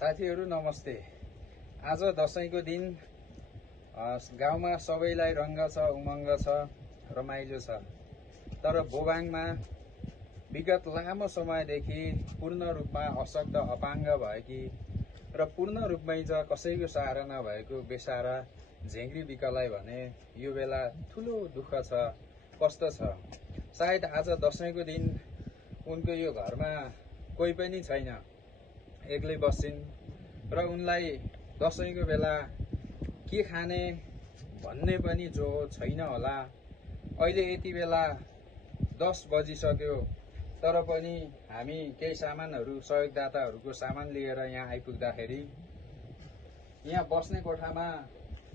साथीहरु नमस्ते। आज दशैंको दिन गाउँमा सबैलाई रंग छ, उमंग छ, रमाइलो छ। तर बोबाङमा विगत लामो समयदेखि पूर्ण रूपमा अशक्त अपाङ्ग भएकी र पूर्ण रूपमै कसैको सहारा नभएको बेसारा झेंग्री बिकालाई भने यो बेला ठूलो दुःख छ, कष्ट छ। सायद आज दशैंको दिन उनको यो घरमा कोही पनि छैन, एक्लै बस्छिन् र उनलाई दशैंको बेला के खाने भन्ने पनि जो छैन होला। अहिले यति बेला 10 बजिसक्यो, तर पनि हामी केही सामानहरू सहयोगदाताहरूको सामान लिएर यहाँ आइपुग्दाखेरि यहाँ बस्ने कोठामा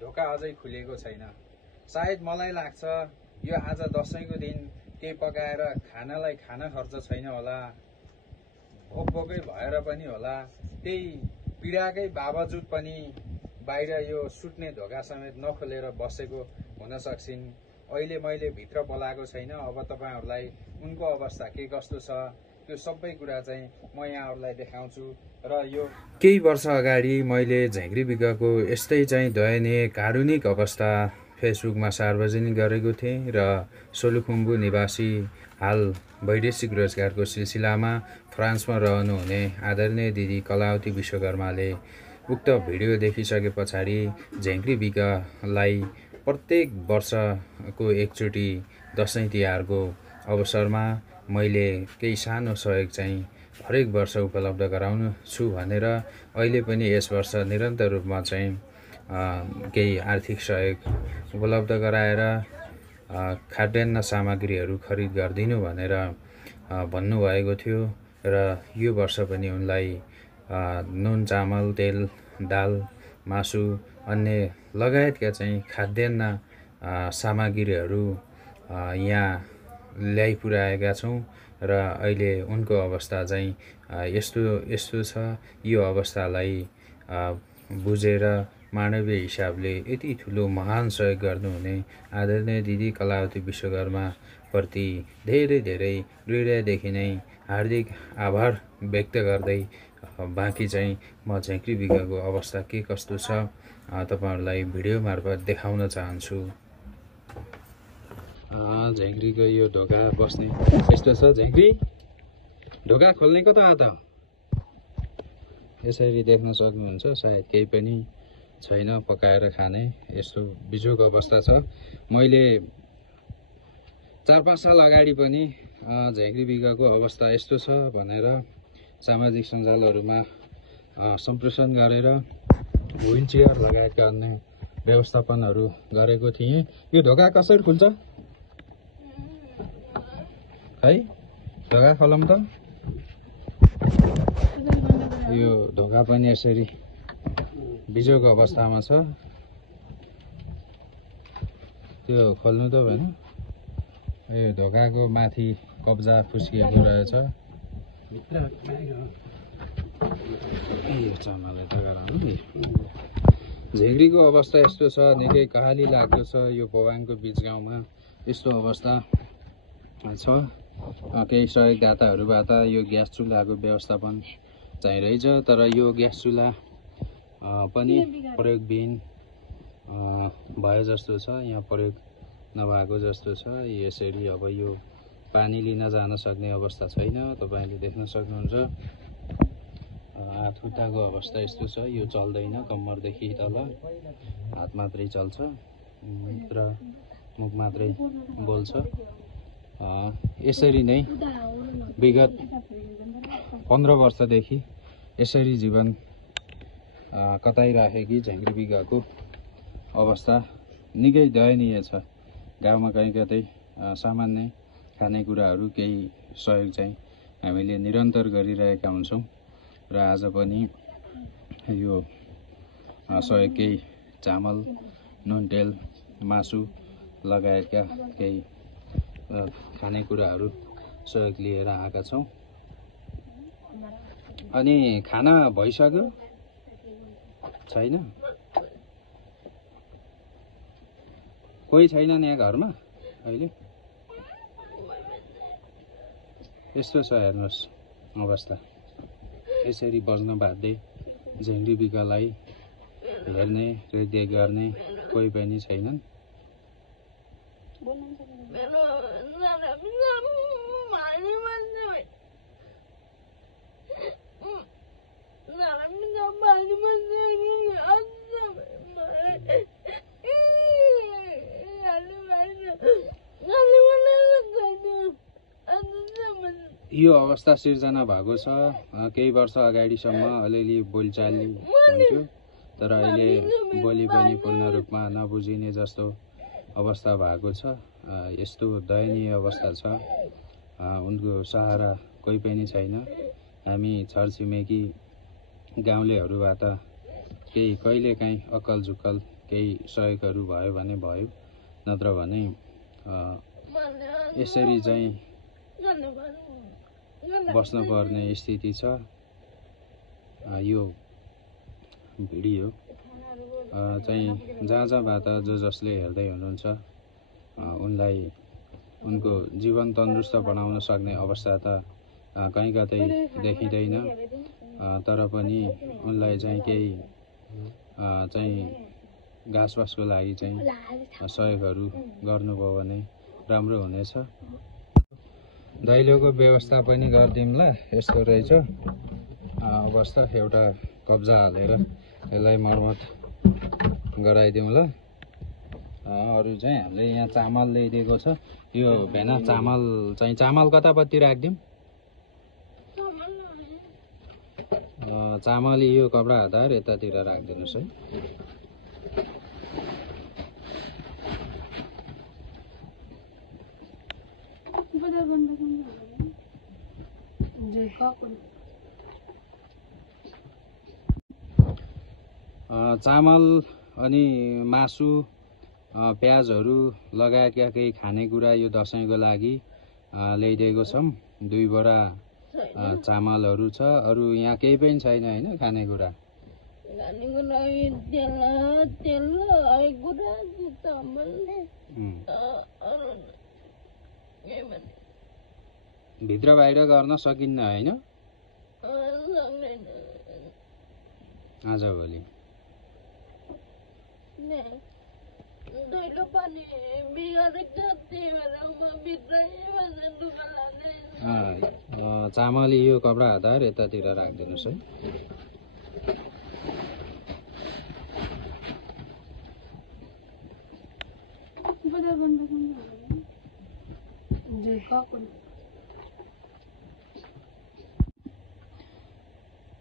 ढोका अझै खुलेको छैन। सायद मलाई लाग्छ यो आज दशैंको दिन केही पकाएर खानालाई खाना खर्च छैन होला, भोकै भएर पनि होला। त्यही पीडाकै बावजुद पनि बाहिर यो सुट्ने ढोका समेत नखोलेर बसेको हुन सक्छिन्। अहिले मैले भित्र बोलाएको छैन। अब तपाईहरुलाई उनको अवस्था के कस्तो छ त्यो सबै कुरा चाहिँ म यहाँहरुलाई देखाउँछु। र यो केही वर्ष अगाडि मैले झेंग्री बिगाको यस्तै चाहिँ दयनीय कारुणिक अवस्था फेसबुकमा सार्वजनिक गरेको थिएँ र सोलुखुम्बु निवासी हाल वैदेशिक रोजगारको सिलसिलामा फ्रान्समा रहनुहुने आदरणीय दिदी कलावती विश्वकर्माले उक्त भिडियो देखिसके पछाडि झेंग्री बिगालाई प्रत्येक वर्षको एकचोटि दशैं तिहारको अवसरमा मैले केही सानो सहयोग चाहिँ हरेक वर्ष उपलब्ध गराउनु छु भनेर अहिले पनि यस वर्ष निरन्तर रूपमा चाहिँ केही आर्थिक सहयोग उपलब्ध गराएर खाद्यान्न सामग्रीहरू खरिद गर्दिनु भनेर भन्नुभएको थियो र यो वर्ष पनि उनलाई नुन, चामल, तेल, दाल, मासु अन्य लगायतका चाहिँ खाद्यान्न सामग्रीहरू यहाँ ल्याइपुर्याएका छौं र अहिले उनको अवस्था चाहिँ यस्तो छ। यो अवस्थालाई बुझेर मानवीय हिसाबले यति ठुलो महान सहयोग गर्नुहुने आदरणीय दिदी कलावती विश्वकर्मा प्रति धेरै धेरै हृदयदेखि नै हार्दिक आभार व्यक्त गर्दै बाँकी चाहिँ म झेंग्री बिगाको अवस्था के कस्तो छ तपाईहरुलाई भिडियो मार्फत देखाउन चाहन्छु। झेंग्रीको यो ढोका बस्ने यस्तो छ। झेंग्री ढोका खोल्ने कता आत? यसरी देख्न सक्नुहुन्छ। सायद केही पनि छैन पकाएर खाने, यस्तो बिजोग अवस्था छ। मैले 4-5 साल अगाडि पनि झेंग्री बिगाको अवस्था यस्तो छ भनेर सामाजिक सञ्जालहरुमा सम्प्रेषण गरेर व्हीलचेयर लगायतका अन्य व्यवस्थापनहरू गरेको थिएँ। यो ढोका कसरी खुल्छ है? ढोका खोलौँ त। यो ढोका पनि यसरी बिजोग अवस्थामा छ। त्यो खोल्नु त भएन। यो ढोकाको माथि कब्जा फुस्किएको रहेछ। झेंग्रीको अवस्था यस्तो छ, निकै कहाली लाग्दो छ। यो बोबाङको बीच गाउँमा यस्तो अवस्था छ। केही सहयोगदाताहरूबाट यो ग्यास चुल्हाको व्यवस्थापन चाहिँ रहेछ, तर यो ग्यास चुल्हा पनि प्रयोगविहीन भयो जस्तो छ। यहाँ प्रयोग नभएको जस्तो छ। यसरी अब यो पानी लिन जान सक्ने अवस्था छैन। तपाईले देख्न सक्नुहुन्छ। हात खुट्टाको अवस्था यस्तो छ। यो चल्दैन। कम्मरदेखि तल हात मात्रै चल्छ र मुख मात्रै बोल्छ। यसरी नै विगत 15 वर्षदेखि यसरी जीवन कटाइराखेकी झेंग्री बिगाको अवस्था निकै दयनीय छ। गाउँमा कहीँ कतै सामान्य खानेकुराहरू केही सहयोग चाहिँ हामीले निरन्तर गरिरहेका हुन्छौं र आज पनि यो सहयोग केही चामल, नुन, तेल, मासु लगायतका केही खानेकुराहरू सहयोग लिएर आएका छौँ। अनि खाना भइसक्यो? छैन? कोही छैनन् यहाँ घरमा अहिले? यस्तो छ हेर्नुहोस् अवस्था। यसरी बस्न बाध्य, झेङ्डी बिगालाई हेर्ने रेखदेख गर्ने कोही पनि छैनन्। यो अवस्था सिर्जना भएको छ। केही वर्ष अगाडिसम्म अलिअलि बोलचाली हुन्थ्यो, तर अहिले बोली पनि पूर्ण रूपमा नबुझिने जस्तो अवस्था भएको छ। यस्तो दयनीय अवस्था छ। उनको सहारा कोही पनि छैन। हामी छरछिमेकी गाउँलेहरूबाट केही कहिलेकाहीँ अक्कल झुक्कल केही सहयोगहरू भयो भने भयो, नत्र भने यसरी चाहिँ बस्नुपर्ने स्थिति छ। यो भिडियो चाहिँ जहाँ जहाँबाट जसले हेर्दै हुनुहुन्छ उनलाई उनको जीवन तन्दुरुस्त बनाउन सक्ने अवस्था त कहीँ कतै देखिँदैन, तर पनि उनलाई चाहिँ केही चाहिँ घाँसबासको लागि चाहिँ सहयोगहरू गर्नुभयो भने राम्रो हुनेछ। दैलोको व्यवस्था पनि गरिदिउँला। यस्तो रहेछ अवस्था। एउटा कब्जा हालेर यसलाई मर्मत गराइदिउँला। अरू चाहिँ हामीले यहाँ चामल ल्याइदिएको छ। यो भेना चामल चाहिँ चामल कतापट्टि राखिदिउँ? चामल यो कपडा हतार यतातिर राखिदिनुहोस् है। चामल अनि मासु, प्याजहरू लगायतका केही खानेकुरा यो दसैँको लागि ल्याइदिएको छौँ। 2 बोरा चामलहरू छ। अरू यहाँ केही पनि छैन हैन खानेकुरा? भित्र बाहिर गर्न सकिन्न हैन आजभोलि? चामल यो कपडा हतार यतातिर राखिदिनुहोस् है।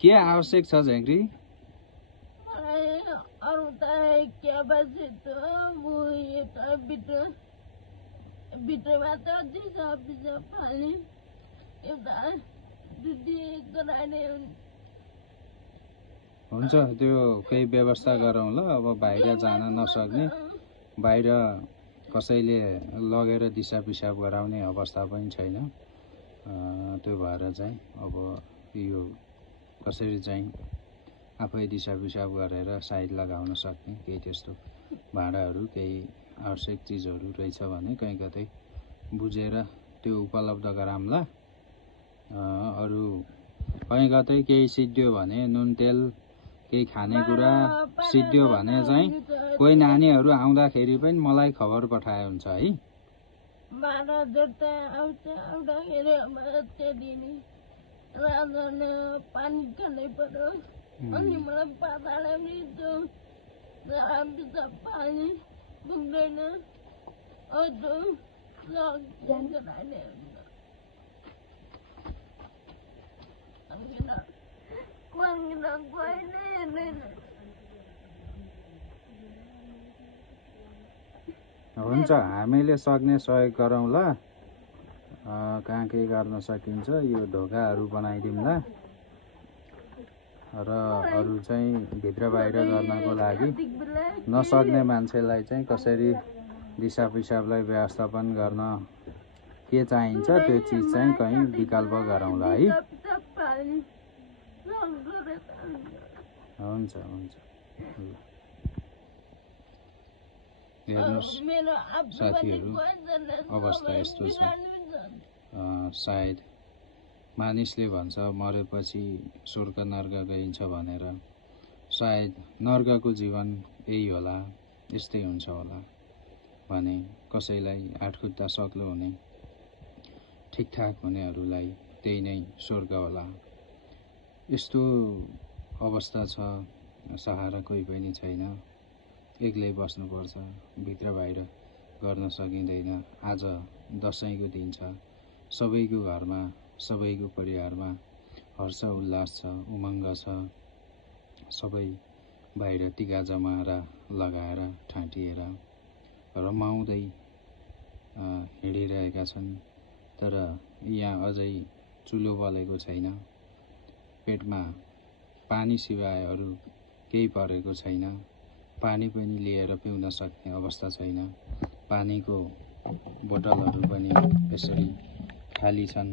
के आवश्यक छ झेङ्ग्री? हुन्छ, त्यो केही व्यवस्था गरौँ ल। अब बाहिर जान नसक्ने, बाहिर कसैले लगेर दिसा पिसाब गराउने अवस्था पनि छैन। त्यो भएर चाहिँ अब यो कसरी चाहिँ आफै दिसा पिसाब गरेर साइड लगाउन सक्ने केही त्यस्तो भाँडाहरू, केही आवश्यक चिजहरू रहेछ भने कहीँ कतै बुझेर त्यो उपलब्ध गराउँला। अरू कहीँ कतै केही सिद्धियो भने, नुन तेल केही खानेकुरा सिद्धियो भने चाहिँ कोही नानीहरू आउँदाखेरि पनि मलाई खबर पठाए हुन्छ है। पानी खानै पर्यो अनि मलाई पाताले पनि त्यो पानी पुग्दैन। हुन्छ, हामीले सक्ने सहयोग गरौँ ल। कहाँ के गर्न सकिन्छ यो ढोकाहरू बनाइदिउँला। र अरू चाहिँ भित्र बाहिर गर्नको लागि नसक्ने मान्छेलाई चाहिँ कसरी दिसा पिसाबलाई व्यवस्थापन गर्न के चाहिन्छ त्यो चिज चाहिँ कहीँ विकल्प गरौँला है। हुन्छ हुन्छ ल हेर्नुहोस् साथीहरू अवस्था यस्तो छ। सायद मानिसले भन्छ मरेपछि स्वर्ग नर्क गइन्छ भनेर, सायद नर्कको जीवन यही होला, यस्तै हुन्छ होला भने कसैलाई आठखुट्टा सक्लो हुने ठिकठाक हुनेहरूलाई त्यही नै स्वर्ग होला। यस्तो अवस्था छ, सहारा कोही पनि छैन, एक्लै बस्नुपर्छ, भित्र बाहिर गर्न सकिँदैन। आज दसैँको दिन छ, सबैको घरमा सबैको परिवारमा हर्ष उल्लास छ, उमङ्ग छ। सबै बाहिर टिका जमाएर लगाएर ठाँटिएर रमाउँदै हिँडिरहेका छन्। तर यहाँ अझै चुलो बलेको छैन, पेटमा पानी सिवाय अरू केही परेको छैन, पानी पनि लिएर पिउन सक्ने अवस्था छैन। पानीको बोतलहरू पनि यसरी खाली छन्।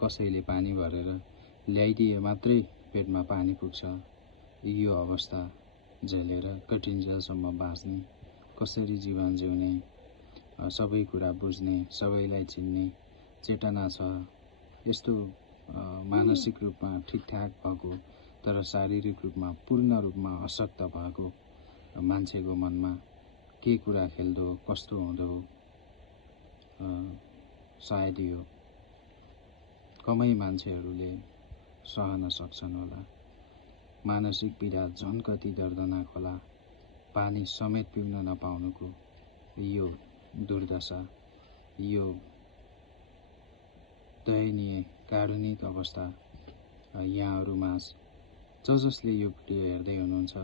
कसैले पानी भरेर ल्याइदिए मात्रै पेटमा पानी पुग्छ। यो अवस्था झेलेर कठिन्जेलसम्म बाँच्ने, कसरी जीवन जिउने, सबै कुरा बुझ्ने, सबैलाई चिन्ने चेतना छ। यस्तो मानसिक रूपमा ठिकठाक भएको तर शारीरिक रूपमा पूर्ण रूपमा अशक्त भएको मान्छेको मनमा के कुरा खेल्दो, कस्तो हुँदो, सायद यो कमै मान्छेहरूले सहन सक्छन् होला। मानसिक पीडा झन् कति दर्दनाक होला। पानी समेत पिउन नपाउनुको यो दुर्दशा, यो दयनीय कारुणिक अवस्था यहाँहरूमा जसले यो भिडियो हेर्दै हुनुहुन्छ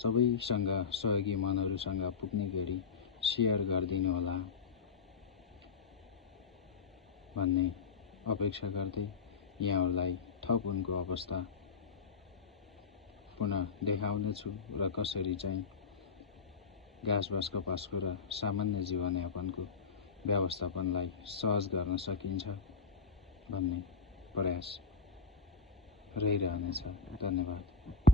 सबैसँग सहयोगी मनहरूसँग पुग्ने गरी सेयर गरिदिनु होला भन्ने अपेक्षा गर्दै यहाँहरूलाई थप उनको अवस्था पुनः देखाउनेछु र कसरी चाहिँ घाँस कपासको र सामान्य जीवनयापनको व्यवस्थापनलाई सहज गर्न सकिन्छ भन्ने प्रयास रहिरहनेछ। धन्यवाद।